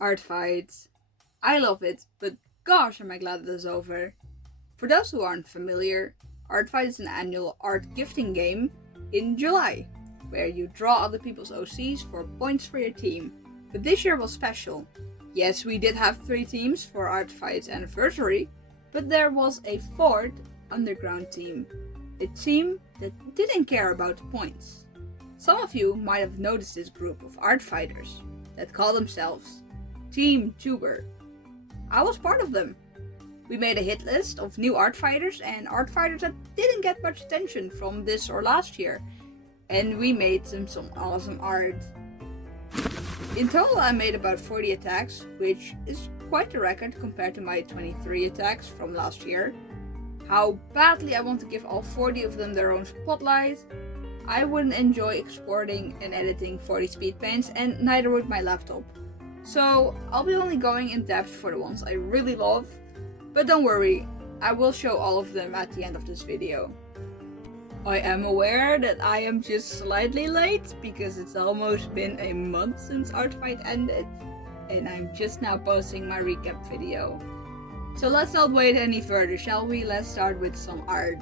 Artfight. I love it, but gosh am I glad it is over. For those who aren't familiar, Artfight is an annual art gifting game in July, where you draw other people's OCs for points for your team. But this year was special. Yes, we did have 3 teams for Artfight's anniversary, but there was a 4th underground team. A team that didn't care about points. Some of you might have noticed this group of art fighters that call themselves Team Tuber. I was part of them. We made a hit list of new art fighters and art fighters that didn't get much attention from this or last year, and we made them some awesome art. In total I made about 40 attacks, which is quite a record compared to my 23 attacks from last year. How badly I want to give all 40 of them their own spotlight. I wouldn't enjoy exporting and editing 40 speed paints, and neither would my laptop. So I'll be only going in depth for the ones I really love, but don't worry, I will show all of them at the end of this video. I am aware that I am just slightly late because it's almost been a month since Artfight ended, and I'm just now posting my recap video. So let's not wait any further, shall we? Let's start with some art.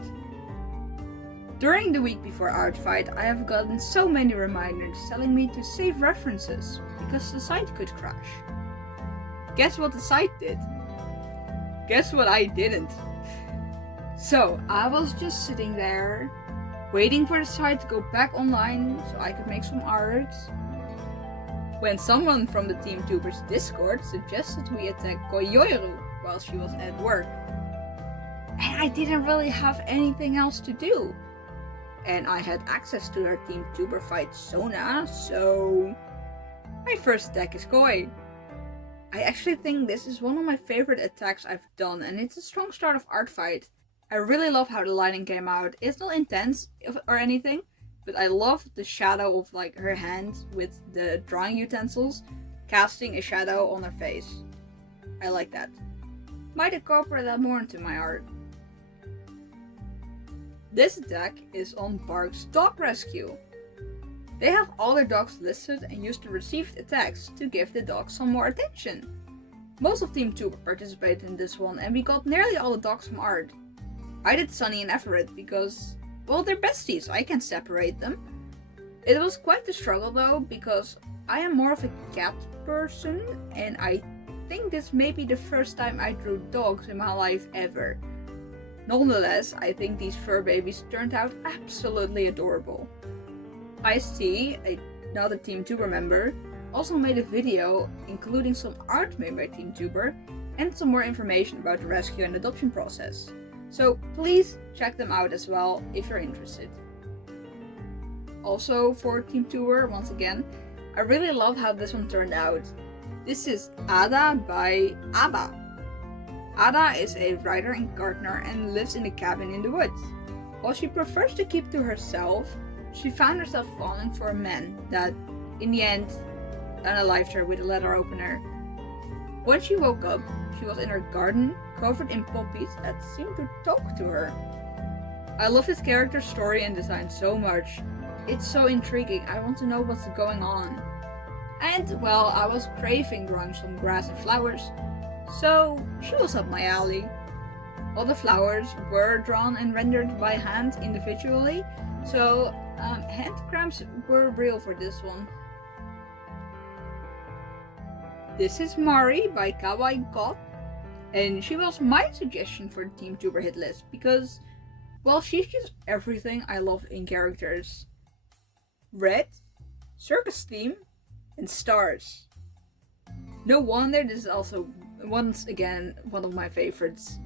During the week before Artfight, I have gotten so many reminders telling me to save references because the site could crash. Guess what the site did? Guess what I didn't? So I was just sitting there waiting for the site to go back online so I could make some art, when someone from the Team Tubers Discord suggested we attack Koyoiru while she was at work. And I didn't really have anything else to do. And I had access to her Team Tuber fight Sona, so my first attack is Koi. I actually think this is one of my favorite attacks I've done, and it's a strong start of Artfight. I really love how the lighting came out. It's not intense or anything, but I love the shadow of like her hand with the drawing utensils casting a shadow on her face. I like that. Might incorporate that more into my art. This attack is on Bark's dog rescue. They have all their dogs listed and use the received attacks to give the dogs some more attention. Most of Team Tuber participated in this one, and we got nearly all the dogs from art. I did Sunny and Everett because, well, they're besties, I can separate them. It was quite the struggle though, because I am more of a cat person, and I think this may be the first time I drew dogs in my life ever. Nonetheless, I think these fur babies turned out absolutely adorable. Ice-T, another Team Tuber member, also made a video including some art made by Team Tuber and some more information about the rescue and adoption process. So please check them out as well if you're interested. Also for Team Tuber, once again, I really love how this one turned out. This is Ada by Ada. Ada is a writer and gardener and lives in a cabin in the woods. While she prefers to keep to herself, she found herself falling for a man that, in the end, unalived her with a letter opener. When she woke up, she was in her garden, covered in poppies that seemed to talk to her. I love this character's story and design so much. It's so intriguing, I want to know what's going on. And, well, I was craving drawing some grass and flowers, so she was up my alley. All the flowers were drawn and rendered by hand individually, so hand cramps were real for this one. This is Mari by Kawaii God, and she was my suggestion for the Team Tuber hit list because, well, she's just everything I love in characters. Red, circus theme, and stars. No wonder this is also, once again, one of my favorites.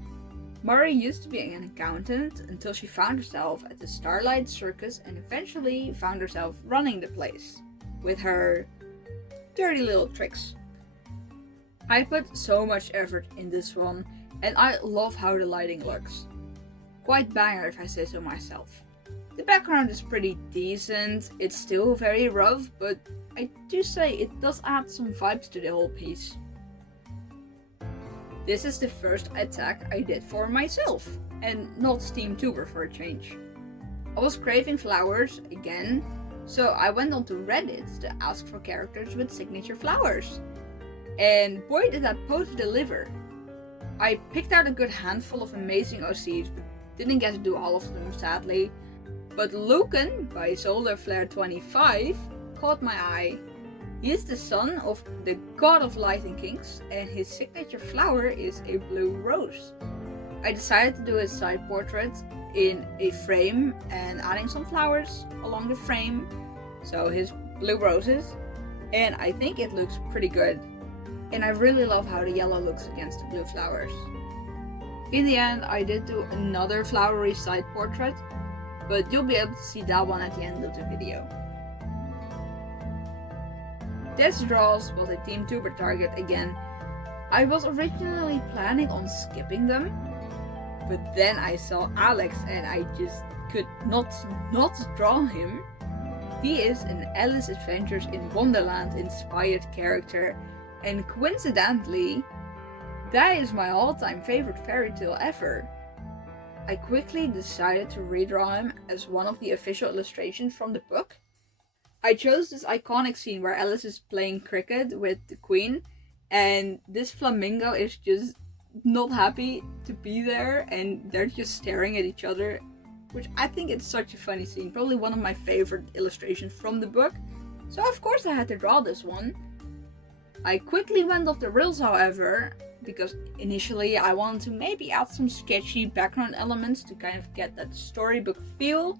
Mari used to be an accountant until she found herself at the Starlight Circus and eventually found herself running the place with her dirty little tricks. I put so much effort in this one, and I love how the lighting looks. Quite banger if I say so myself. The background is pretty decent, it's still very rough, but I do say it does add some vibes to the whole piece. This is the first attack I did for myself, and not Team Tuber for a change. I was craving flowers again, so I went onto Reddit to ask for characters with signature flowers. and boy did that post deliver. I picked out a good handful of amazing OCs, but didn't get to do all of them sadly. But Lucan by Solar Flare 25 caught my eye. He is the son of the god of light and kings, and his signature flower is a blue rose. I decided to do his side portrait in a frame and adding some flowers along the frame, so his blue roses, and I think it looks pretty good. And I really love how the yellow looks against the blue flowers. In the end, I did do another flowery side portrait, but you'll be able to see that one at the end of the video. This draws was a Team Tuber target again. I was originally planning on skipping them, but then I saw Alex and I just could not draw him. He is an Alice Adventures in Wonderland inspired character, and coincidentally, that is my all-time favorite fairy tale ever. I quickly decided to redraw him as one of the official illustrations from the book. I chose this iconic scene where Alice is playing cricket with the queen, and this flamingo is just not happy to be there, and they're just staring at each other, which I think is such a funny scene, probably one of my favorite illustrations from the book, so of course I had to draw this one. I quickly went off the rails, however, because initially I wanted to maybe add some sketchy background elements to kind of get that storybook feel,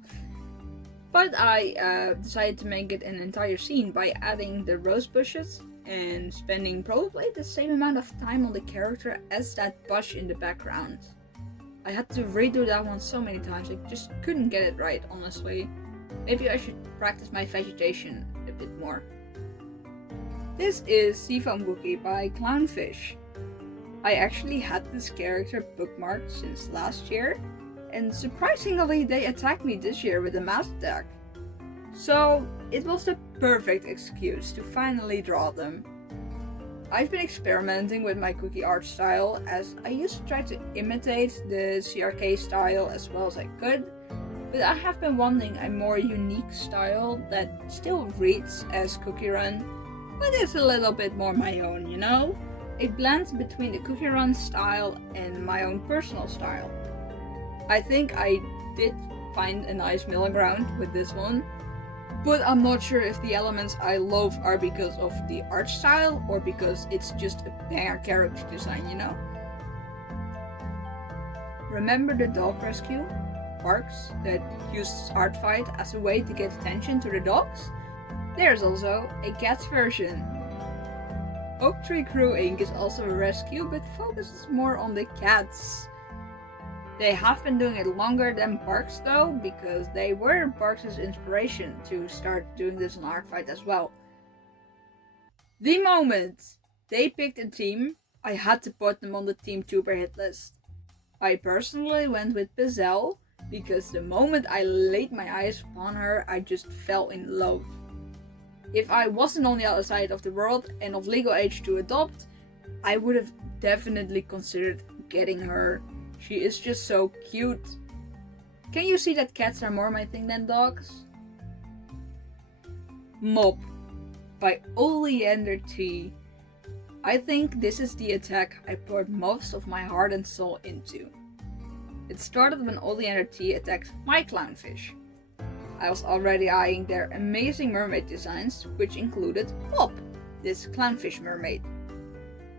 but I decided to make it an entire scene by adding the rose bushes and spending probably the same amount of time on the character as that bush in the background. I had to redo that one so many times, I just couldn't get it right, honestly. Maybe I should practice my vegetation a bit more. This is Seafoam Cookie by Clownfish. I actually had this character bookmarked since last year, and surprisingly they attacked me this year with a mass attack. So it was the perfect excuse to finally draw them. I've been experimenting with my cookie art style, as I used to try to imitate the CRK style as well as I could, but I have been wanting a more unique style that still reads as Cookie Run, but is a little bit more my own, you know? A blend between the Cookie Run style and my own personal style. I think I did find a nice middle ground with this one, but I'm not sure if the elements I love are because of the art style or because it's just a banger character design, you know? Remember the dog rescue? Barks that used Artfight as a way to get attention to the dogs? There's also a cat's version. Oak Tree Crew Inc. is also a rescue, but focuses more on the cats. They have been doing it longer than Barks though, because they were Barks' inspiration to start doing this on Artfight as well. The moment they picked a team, I had to put them on the Team Tuber hit list. I personally went with Pizzelle, because the moment I laid my eyes upon her, I just fell in love. If I wasn't on the other side of the world and of legal age to adopt, I would have definitely considered getting her. She is just so cute. Can you see that cats are more my thing than dogs? Mob by Oleander T. I think this is the attack I poured most of my heart and soul into. It started when Oleander T attacked my clownfish. I was already eyeing their amazing mermaid designs, which included Mob, this clownfish mermaid.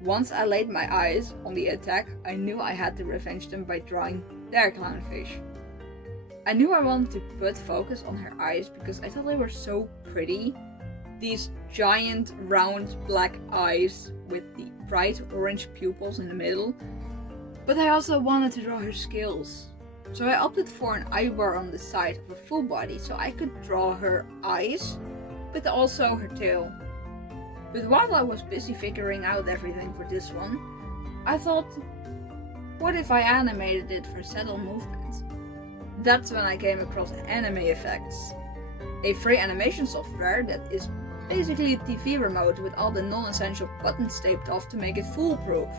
Once I laid my eyes on the attack, I knew I had to revenge them by drawing their clownfish. I knew I wanted to put focus on her eyes because I thought they were so pretty. These giant round black eyes with the bright orange pupils in the middle. But I also wanted to draw her scales. So I opted for an eyebar on the side of her full body so I could draw her eyes, but also her tail. But while I was busy figuring out everything for this one, I thought, what if I animated it for saddle movement? That's when I came across Anime Effects, a free animation software that is basically a TV remote with all the non-essential buttons taped off to make it foolproof.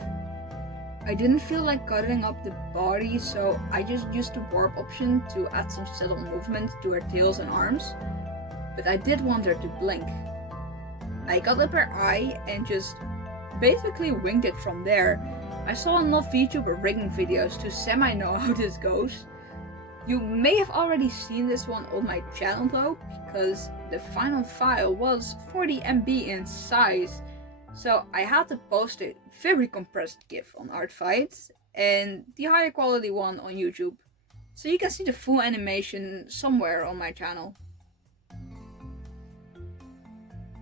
I didn't feel like cutting up the body, so I just used the warp option to add some subtle movement to her tails and arms, but I did want her to blink. I got up her eye and just basically winged it from there. I saw enough VTuber rigging videos to semi-know how this goes. You may have already seen this one on my channel though, because the final file was 40 MB in size, so I had to post a very compressed GIF on Artfight and the higher quality one on YouTube, so you can see the full animation somewhere on my channel.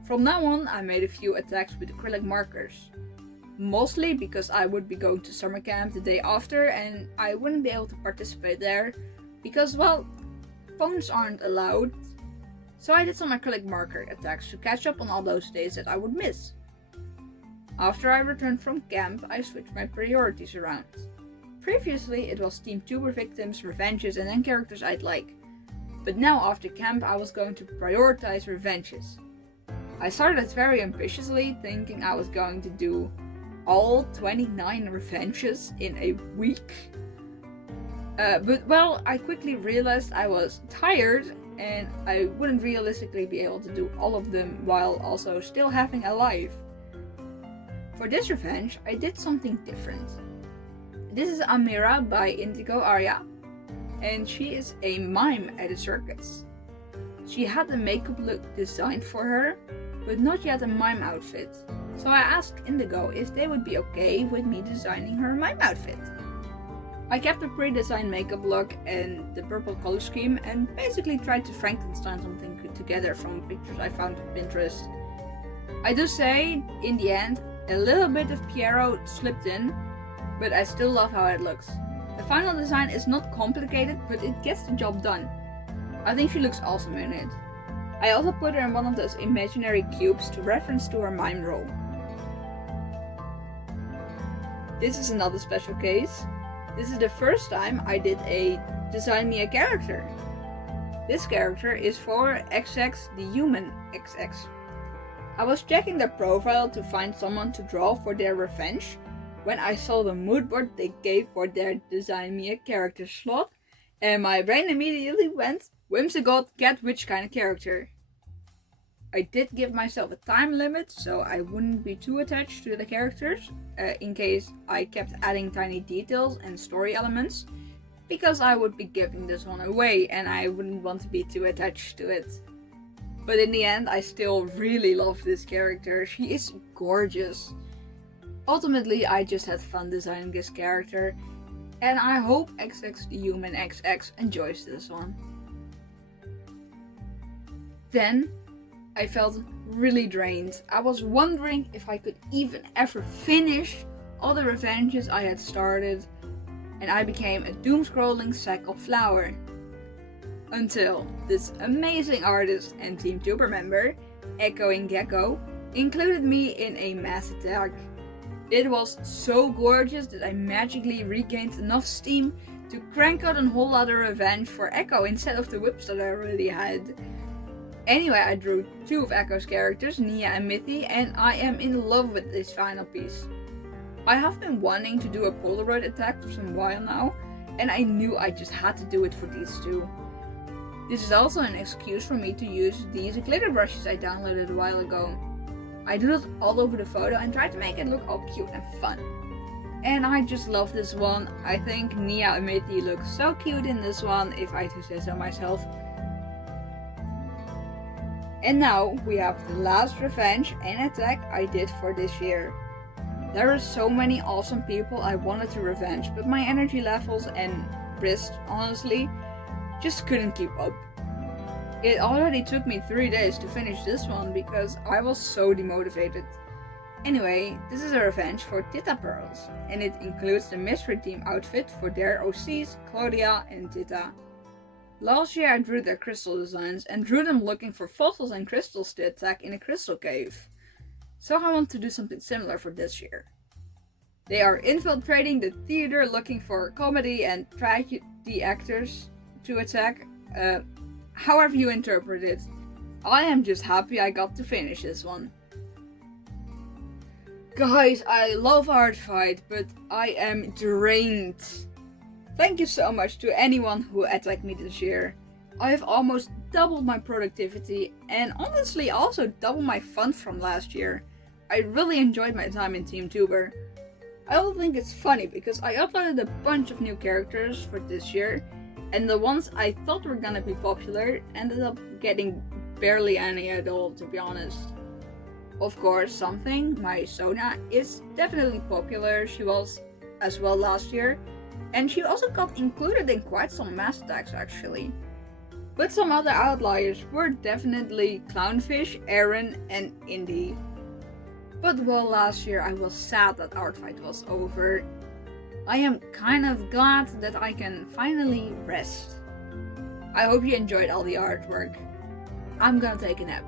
From now on I made a few attacks with acrylic markers, mostly because I would be going to summer camp the day after and I wouldn't be able to participate there because, well, phones aren't allowed. So I did some acrylic marker attacks to catch up on all those days that I would miss. After I returned from camp, I switched my priorities around. Previously it was Team Tuber victims, revenges and then characters I'd like. But now after camp I was going to prioritize revenges. I started very ambitiously, thinking I was going to do all 29 revenges in a week. But well, I quickly realized I was tired and I wouldn't realistically be able to do all of them while also still having a life. For this revenge, I did something different. This is Amira by Indigo Arya, and she is a mime at a circus. She had a makeup look designed for her, but not yet a mime outfit. So I asked Indigo if they would be okay with me designing her mime outfit. I kept the pre-designed makeup look and the purple color scheme and basically tried to Frankenstein something together from pictures I found on Pinterest. I do say, in the end, a little bit of Piero slipped in, but I still love how it looks. The final design is not complicated, but it gets the job done. I think she looks awesome in it. I also put her in one of those imaginary cubes to reference to her mime role. This is another special case. This is the first time I did a design me a character. This character is for XX the Human XX. I was checking their profile to find someone to draw for their revenge when I saw the mood board they gave for their design me a character slot, and my brain immediately went, whimsical, get which kind of character. I did give myself a time limit so I wouldn't be too attached to the characters, in case I kept adding tiny details and story elements, because I would be giving this one away and I wouldn't want to be too attached to it. But in the end I still really love this character. She is gorgeous. Ultimately I just had fun designing this character, and I hope XX the Human XX enjoys this one. Then I felt really drained. I was wondering if I could even ever finish all the revenges I had started, and I became a doom-scrolling sack of flour. Until this amazing artist and Team Tuber member, Echoing Gecko, included me in a mass attack. It was so gorgeous that I magically regained enough steam to crank out a whole other revenge for Echo instead of the whips that I already had. Anyway, I drew two of Echo's characters, Nia and Mithy, and I am in love with this final piece. I have been wanting to do a Polaroid attack for some while now, and I knew I just had to do it for these two. This is also an excuse for me to use these glitter brushes I downloaded a while ago. I do it all over the photo and try to make it look all cute and fun. And I just love this one. I think Nia and Mithy look so cute in this one, if I do say so myself. And now we have the last revenge and attack I did for this year. There are so many awesome people I wanted to revenge, but my energy levels and wrist, honestly, just couldn't keep up. It already took me 3 days to finish this one because I was so demotivated. Anyway, this is a revenge for Tita Pearls, and it includes the Mystery Team outfit for their OCs, Claudia and Tita. Last year I drew their crystal designs and drew them looking for fossils and crystals to attack in a crystal cave. So I want to do something similar for this year. They are infiltrating the theater looking for comedy and tragedy actors to attack, however you interpret it. I am just happy I got to finish this one. Guys, I love Artfight, but I am drained. Thank you so much to anyone who attacked me this year. I have almost doubled my productivity and honestly also doubled my fun from last year. I really enjoyed my time in Team Tuber. I also think it's funny because I uploaded a bunch of new characters for this year, and the ones I thought were gonna be popular ended up getting barely any at all, to be honest. Of course, something, my Sona, is definitely popular. She was as well last year, and she also got included in quite some mass attacks actually. But some other outliers were definitely Clownfish, Aaron, and Indy. But while last year I was sad that Artfight was over, I am kind of glad that I can finally rest. I hope you enjoyed all the artwork. I'm gonna take a nap.